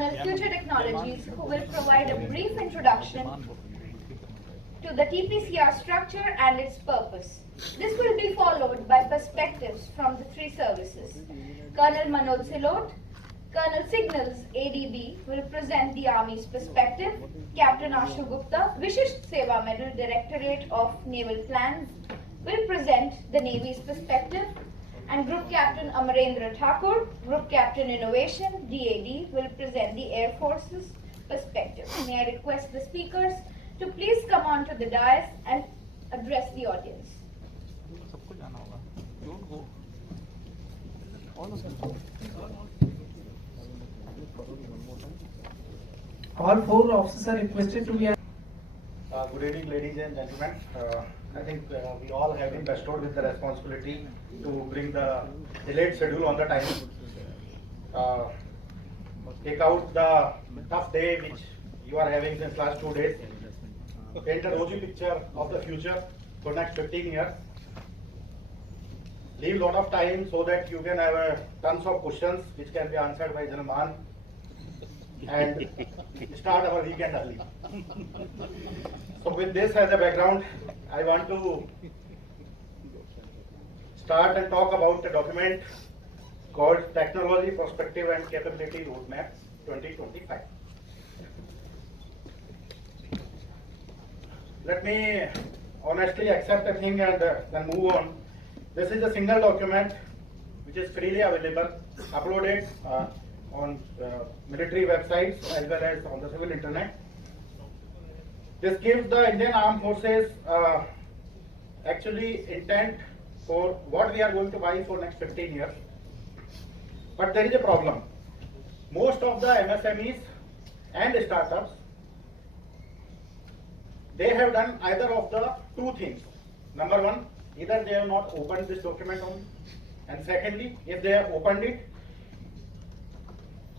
Colonel Future Technologies, who will provide a brief introduction to the TPCR structure and its purpose. This will be followed by perspectives from the three services. Colonel Manoj Silot, Colonel Signals ADB will present the Army's perspective. Captain Ashu Gupta, Vishisht Seva Medal Directorate of Naval Plans, will present the Navy's perspective. And Group Captain Amarendra Thakur, Group Captain Innovation DAD, will present the Air Force's perspective. May I request the speakers to please come on to the dais and address the audience. All four officers are requested to be. Good evening, ladies and gentlemen. I think we all have been bestowed with the responsibility to bring the delayed schedule on the time. Take out the tough day which you are having since last 2 days. Paint a rosy picture of the future for next 15 years. Leave lot of time so that you can have tons of questions which can be answered by Jaiman, and start our weekend early. So with this as a background, I want to start and talk about a document called Technology Perspective and Capability Roadmap 2025. Let me honestly accept a thing and then move on. This is a single document which is freely available, uploaded on military websites as well as on the civil internet. This gives the Indian Armed Forces actually intent for what we are going to buy for next 15 years. But there is a problem. Most of the MSMEs and startups, they have done either of the two things. Number one, either they have not opened this document only, and secondly, if they have opened it,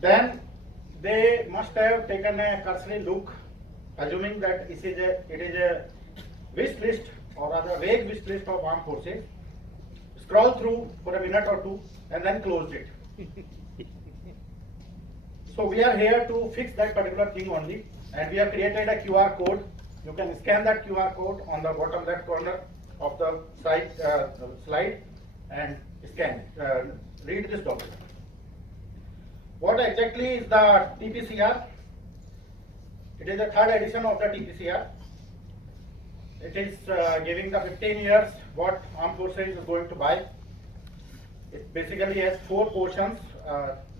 then they must have taken a cursory look, assuming that it is a wish list or rather vague wish list of armed forces, scroll through for a minute or two and then closed it. So we are here to fix that particular thing only, and we have created a QR code. You can scan that QR code on the bottom left corner of the slide and scan it. Read this document. What exactly is the TPCR? It is the third edition of the TPCR. It is giving the 15 years what Armed Forces is going to buy. It basically has 4 portions,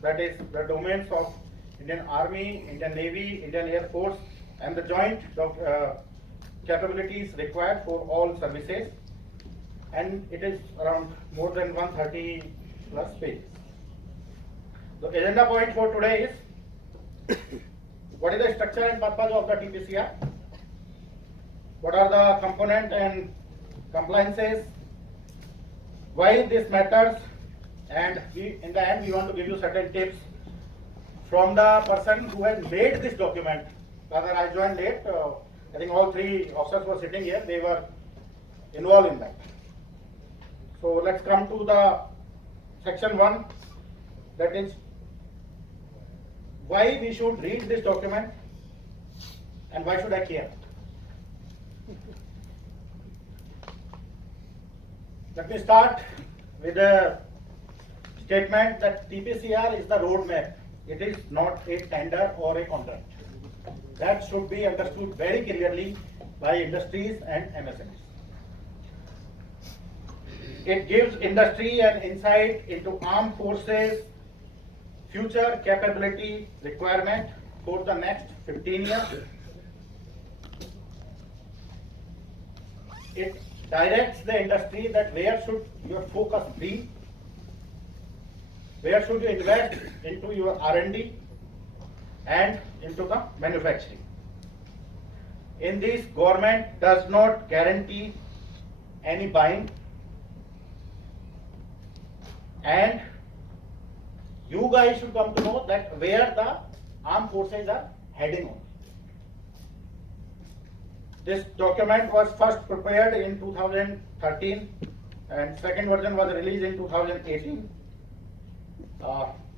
that is the domains of Indian Army, Indian Navy, Indian Air Force, and the joint capabilities required for all services. And it is around more than 130 plus pages. The agenda point for today is what is the structure and purpose of the TPCR? What are the component and compliances? Why this matters? And in the end, we want to give you certain tips from the person who has made this document. Rather, I joined late. I think all 3 officers were sitting here. They were involved in that. So let's come to the section 1. That is why we should read this document and why should I care. Let me start with a statement that TPCR is the roadmap. It is not a tender or a contract. That should be understood very clearly by industries and MSMEs. It gives industry an insight into armed forces future capability requirement for the next 15 years. It directs the industry that where should your focus be, where should you invest into your R&D and into the manufacturing. In this, government does not guarantee any buying, and you guys should come to know that where the armed forces are heading on. This document was first prepared in 2013 and second version was released in 2018.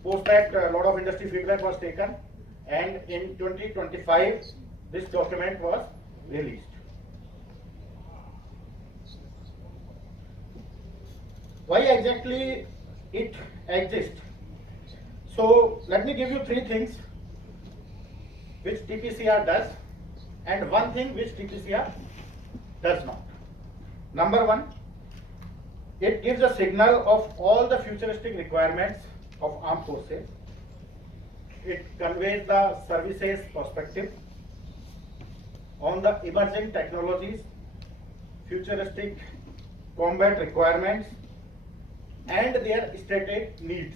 Post that, a lot of industry feedback was taken and in 2025 this document was released. Why exactly it exists? So let me give you three things which TPCR does and one thing which TPCR does not. Number one, it gives a signal of all the futuristic requirements of armed forces. It conveys the services perspective on the emerging technologies, futuristic combat requirements, and their strategic needs.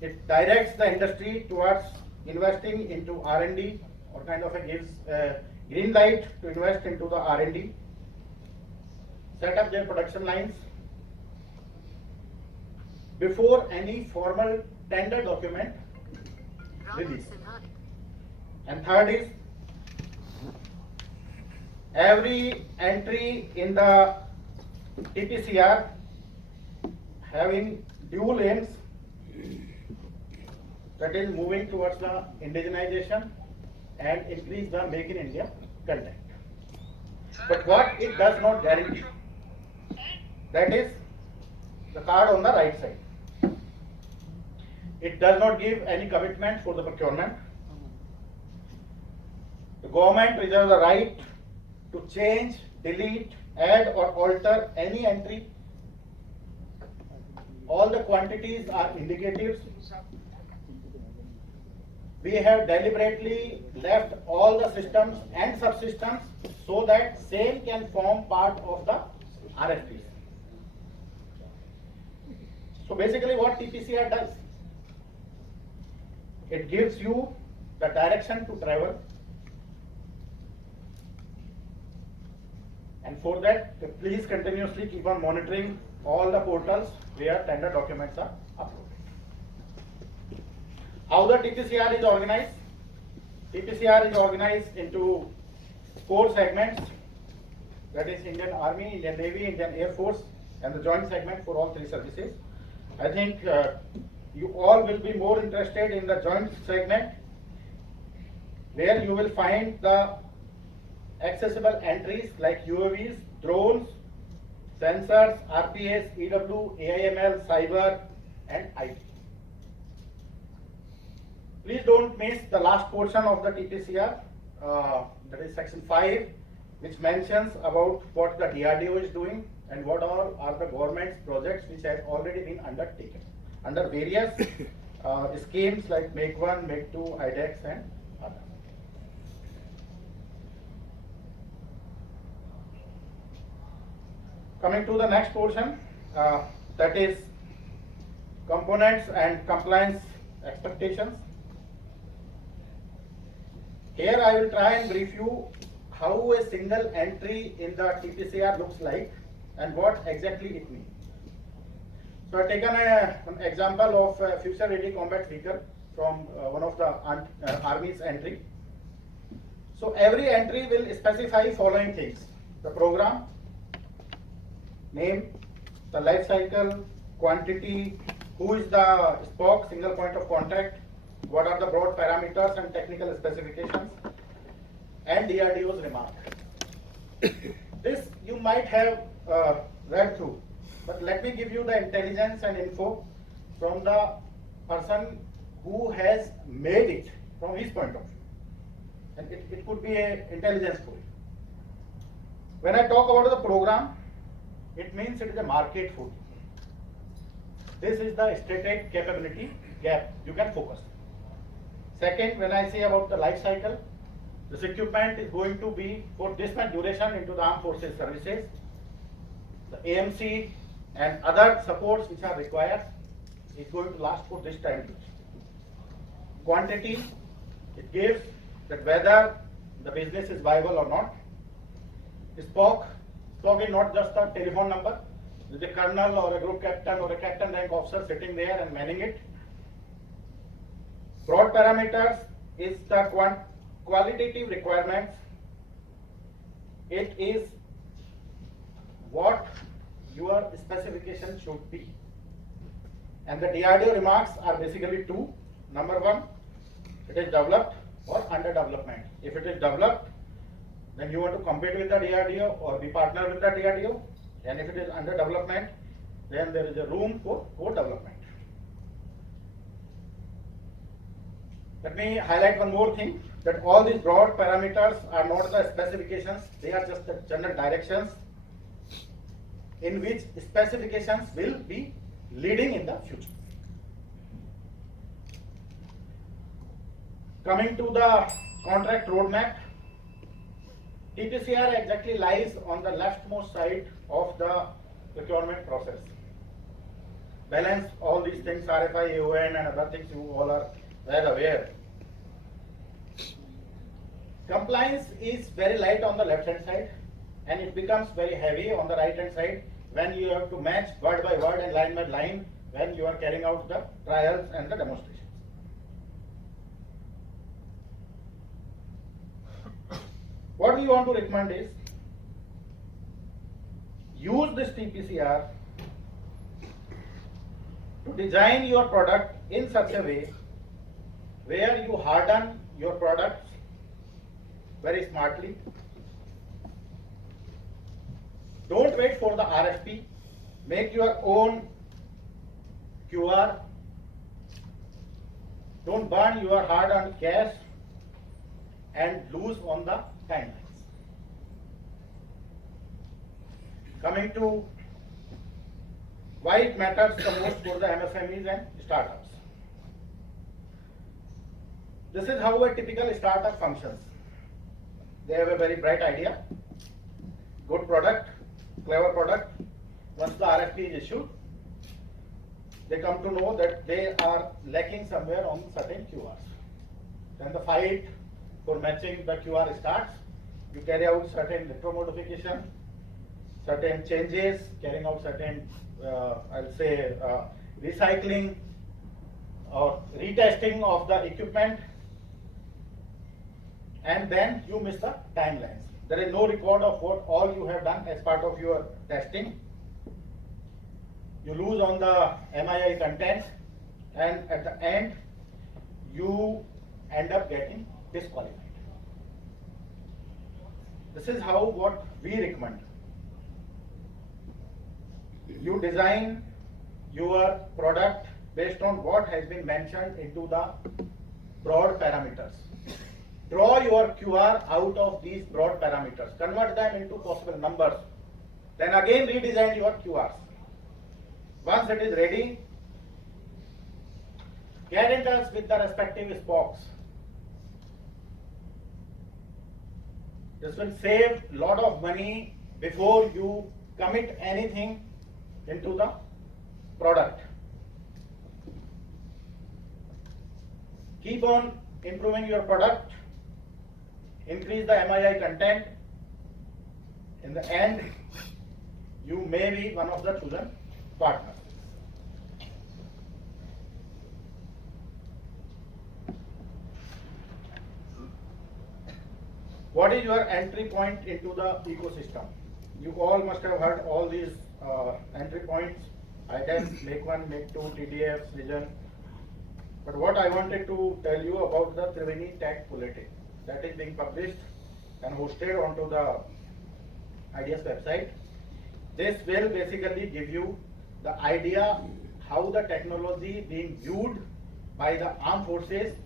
It directs the industry towards investing into R&D, or kind of gives green light to invest into the R&D, set up their production lines before any formal tender document release. And third is, every entry in the TPCR having dual aims, that is moving towards the indigenization and increase the Make in India content. But what it does not guarantee, that is the card on the right side. It does not give any commitment for the procurement. The government reserves the right to change, delete, add or alter any entry. All the quantities are indicatives. We have deliberately left all the systems and subsystems so that same can form part of the RFPs. So basically what TPCR does, it gives you the direction to travel, and for that please continuously keep on monitoring all the portals where tender documents are uploaded. How the TPCR is organized? TPCR is organized into 4 segments, that is Indian Army, Indian Navy, Indian Air Force, and the joint segment for all 3 services. I think you all will be more interested in the joint segment, where you will find the accessible entries like UAVs, drones, sensors, RPS, EW, AIML, cyber, and IT. Please don't miss the last portion of the TPCR, that is section 5, which mentions about what the DRDO is doing and what all are the government's projects which have already been undertaken under various schemes like Make 1, Make 2, IDEX, and others. Coming to the next portion, that is components and compliance expectations. Here I will try and brief you how a single entry in the TPCR looks like and what exactly it means. So I have taken an example of a future ready combat vehicle from one of the Army's entry. So every entry will specify following things: the program, name, the life cycle, quantity, who is the SPOC, single point of contact, what are the broad parameters and technical specifications, and DRDO's remark. This you might have read through, but let me give you the intelligence and info from the person who has made it from his point of view. And it could be an intelligence story. When I talk about the program, it means it is a market for you. This is the strategic capability gap you can focus. Second, when I say about the life cycle, this equipment is going to be for this much duration into the armed forces services. The AMC and other supports which are required is going to last for this time. Quantity, it gives that whether the business is viable or not. SPOC is not just a telephone number. There is a colonel or a group captain or a captain rank officer sitting there and manning it. Broad parameters is the qualitative requirements. It is what your specification should be. And the DRDO remarks are basically 2. Number 1, it is developed or under development. If it is developed, then you want to compete with the DRDO or be partner with the DRDO, and if it is under development, then there is a room for co-development. Let me highlight one more thing, that all these broad parameters are not the specifications, they are just the general directions in which specifications will be leading in the future. Coming to the contract roadmap, TPCR exactly lies on the leftmost side of the procurement process. Balance all these things, RFI, AON and other things, you all are well aware. Compliance is very light on the left hand side and it becomes very heavy on the right hand side when you have to match word by word and line by line when you are carrying out the trials and the demonstrations. What we want to recommend is use this TPCR to design your product in such a way where you harden your products very smartly. Don't wait for the RFP. Make your own QR. Don't burn your hard-earned cash and lose on the timelines. Coming to why it matters the most for the MSMEs and startups. This is how a typical startup functions. They have a very bright idea, good product, clever product. Once the RFP is issued, they come to know that they are lacking somewhere on certain QRs. Then the fight for matching the QR starts. You carry out certain retro modification, certain changes, carrying out certain, I'll say, recycling or retesting of the equipment, and then you miss the timelines. There is no record of what all you have done as part of your testing. You lose on the MII content, and at the end, you end up getting disqualified. This is how what we recommend. You design your product based on what has been mentioned into the broad parameters. Draw your QR out of these broad parameters, convert them into possible numbers, then again redesign your QRs. Once it is ready, get in touch with the respective spokes. This will save a lot of money before you commit anything into the product. Keep on improving your product, increase the MII content. In the end, you may be one of the chosen partners. What is your entry point into the ecosystem? You all must have heard all these entry points: IDES, Make 1, Make 2, TDF, Vision. But what I wanted to tell you about the Triveni Tech Bulletin that is being published and hosted onto the IDES website. This will basically give you the idea how the technology being viewed by the armed forces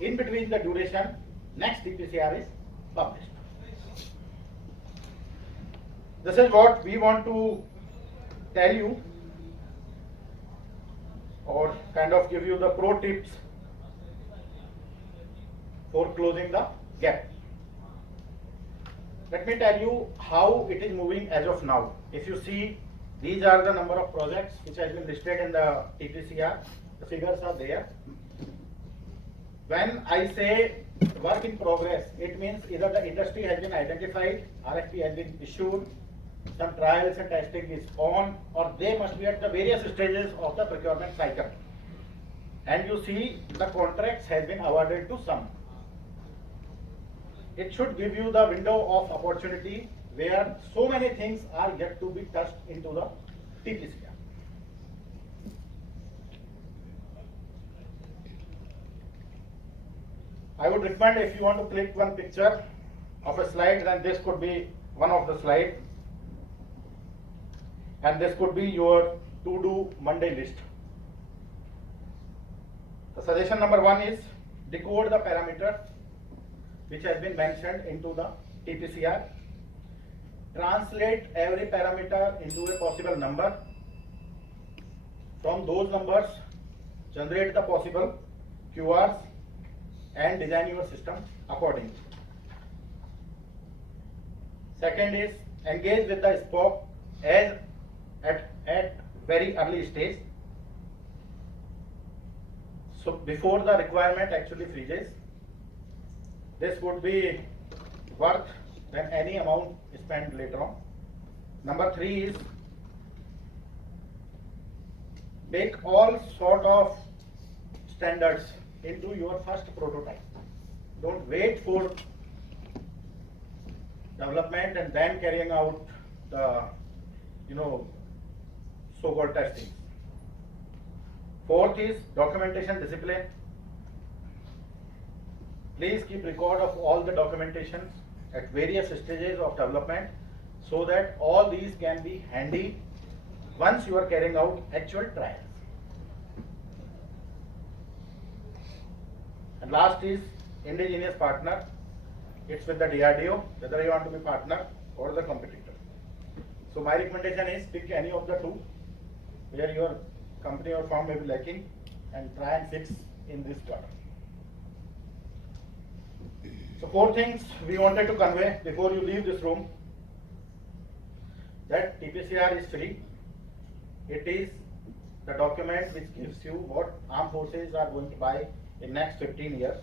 in between the duration next TPCR is published. This is what we want to tell you, or kind of give you the pro tips for closing the gap. Let me tell you how it is moving as of now. If you see, these are the number of projects which has been listed in the TPCR. The figures are there. When I say work in progress, it means either the industry has been identified, RFP has been issued, some trials and testing is on, or they must be at the various stages of the procurement cycle. And you see the contracts has been awarded to some. It should give you the window of opportunity where so many things are yet to be touched into the TPCR. I would recommend if you want to click one picture of a slide, then this could be one of the slide, and this could be your to-do Monday list. The suggestion number 1 is decode the parameter which has been mentioned into the TPCR. Translate every parameter into a possible number. From those numbers, generate the possible QRs and design your system accordingly. Second is engage with the spoke as at very early stage. So before the requirement actually freezes, this would be worth than any amount spent later on. Number 3 is make all sort of standards into your first prototype. Don't wait for development and then carrying out the so-called testing. Fourth is documentation discipline. Please keep record of all the documentations at various stages of development so that all these can be handy once you are carrying out actual trials. And last is indigenous partner. It's with the DRDO, whether you want to be partner or the competitor. So my recommendation is pick any of the two where your company or firm may be lacking and try and fix in this quarter. So 4 things we wanted to convey before you leave this room. That TPCR is free. It is the document which gives you what armed forces are going to buy in next 15 years.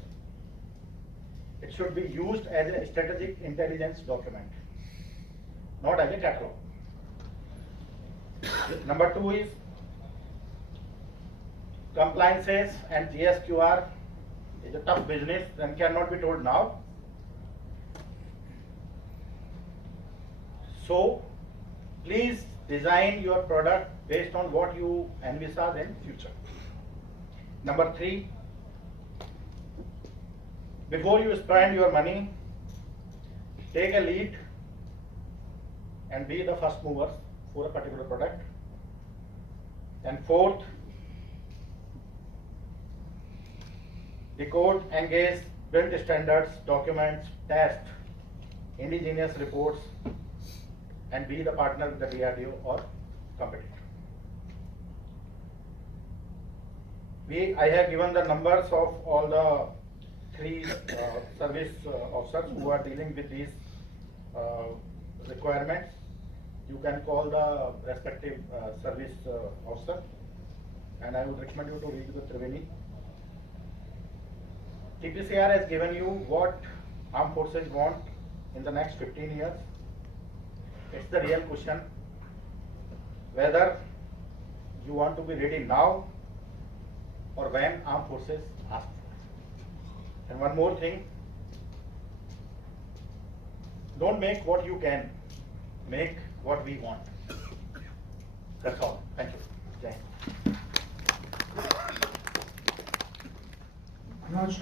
It should be used as a strategic intelligence document, not as a catalog. Number 2 is compliances and GSQR is a tough business and cannot be told now. So please design your product based on what you envisage in future. Number 3, before you spend your money, take a lead and be the first mover for a particular product. And 4th, decode, engage, build standards, documents, test, indigenous reports, and be the partner with the DRDO or competitor. I have given the numbers of all the 3 service officers who are dealing with these requirements. You can call the respective service officer, and I would recommend you to reach the Triveni. TPCR has given you what armed forces want in the next 15 years. It's the real question whether you want to be ready now or when armed forces ask for. And one more thing, don't make what you can, make what we want. That's all. Thank you. Jai. Manoj.